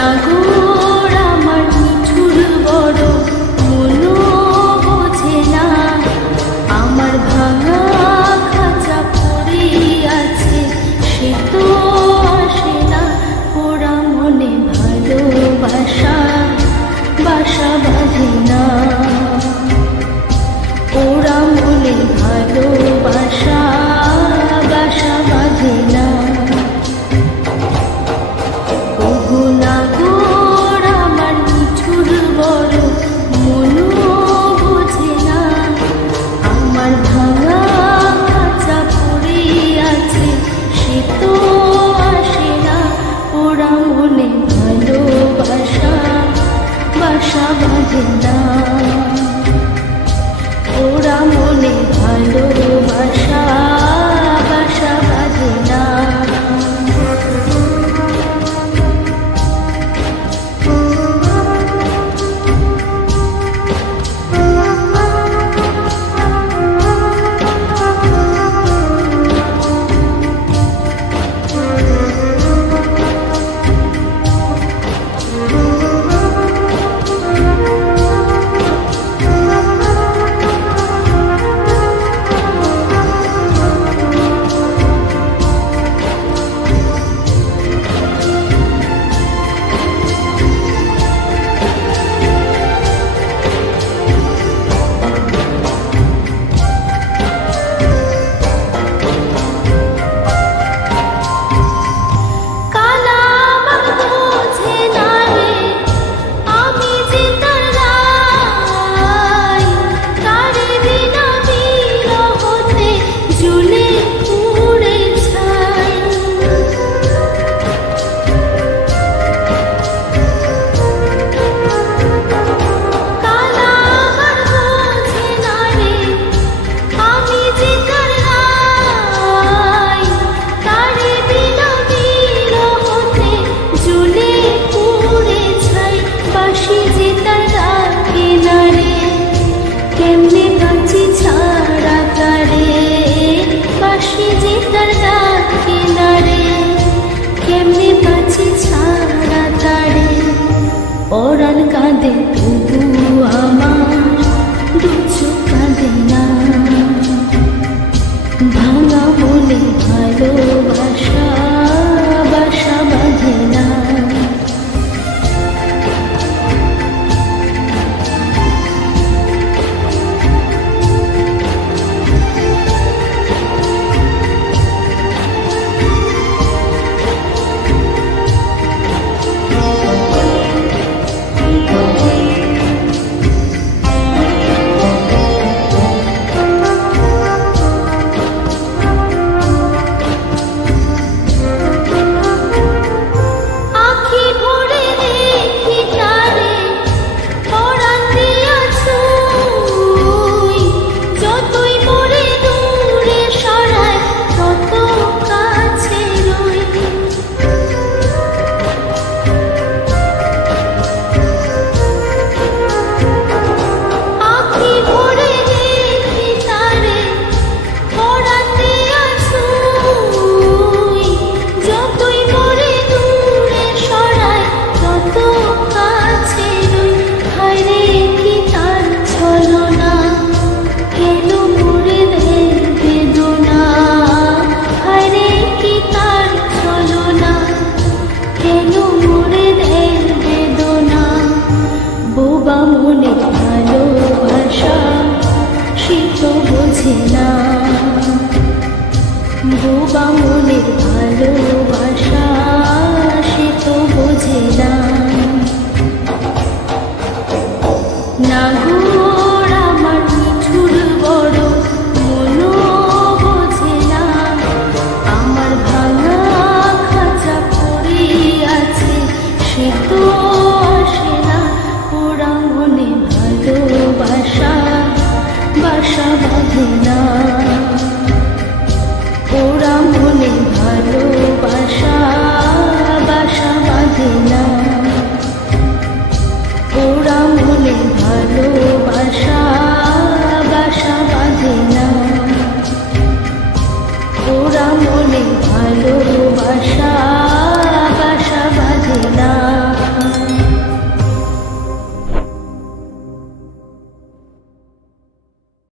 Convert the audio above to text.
নাগর আমার মিঠুর বড় মনো বোঝে না, আমার ভাঙা খাঁচা পড়ে আছে সে তো আসে না, ওরা মনে ভালোবাসা বাসা বাঁধে না, ওরা মনে ভালোবাসা বাসা বাঁধে না। নাগর আমার মিঠুর বড় মনো বোঝে না, আমার ভাঙা খাঁচা পড়ে আছে সে তো আসে না, ওরা মনে ভালোবাসা বাসা বাঁধে না, ওরা মনে ভালোবাসা বাসা বাঁধে না। পরাণ কাঁদে তবু আমার দু চোখ কাঁদে না, ভাঙা মনে ভালোবাসা বাসা বাঁধে না। মনে ভালোবাসা সে তো বোঝে না, বোবা মনের ভালোবাসা সে তো বোঝে না। নাগর আমার মিঠুর বড় মনো বোঝে না, আমার ভাঙা খাঁচা পড়ে আছে সে তো আসে না, ওরা মনে ভালোবাসা বাসা বাঁধে না, ওরা মনে ভালোবাসা বাসা বাঁধে না, ওরা মনে ভালোবাসা বাসা বাঁধে না, ওরা মনে ভালোবাসা